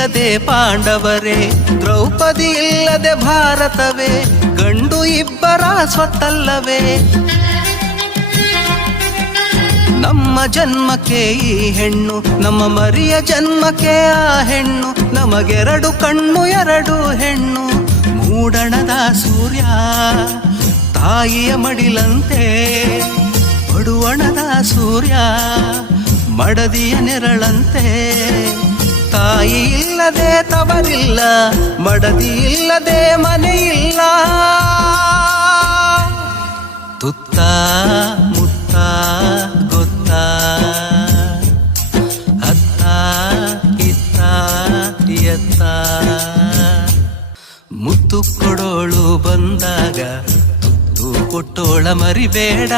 ಇಲ್ಲದೆ ಪಾಂಡವರೇ, ದ್ರೌಪದಿ ಇಲ್ಲದೆ ಭಾರತವೇ, ಗಂಡು ಇಬ್ಬರ ಸ್ವತ್ತಲ್ಲವೇ. ನಮ್ಮ ಜನ್ಮಕ್ಕೆ ಈ ಹೆಣ್ಣು, ನಮ್ಮ ಮರಿಯ ಜನ್ಮಕ್ಕೆ ಆ ಹೆಣ್ಣು, ನಮಗೆರಡು ಕಣ್ಣು ಎರಡು ಹೆಣ್ಣು. ಮೂಡಣದ ಸೂರ್ಯ ತಾಯಿಯ ಮಡಿಲಂತೆ, ಪಡುವಣದ ಸೂರ್ಯ ಮಡದಿಯ ನೆರಳಂತೆ. ತಾಯಿ ಇಲ್ಲದೆ ತವರಿಲ್ಲ, ಮಡದಿ ಇಲ್ಲದೆ ಮನೆಯಿಲ್ಲ. ತುತ್ತ ಮುತ್ತ ಗೊತ್ತ, ಅತ್ತ ಇತ್ತ ಎತ್ತ. ಮುತ್ತು ಕೊಡೋಳು ಬಂದಾಗ ತುತ್ತು ಕೊಟ್ಟೋಳ ಮರಿಬೇಡ.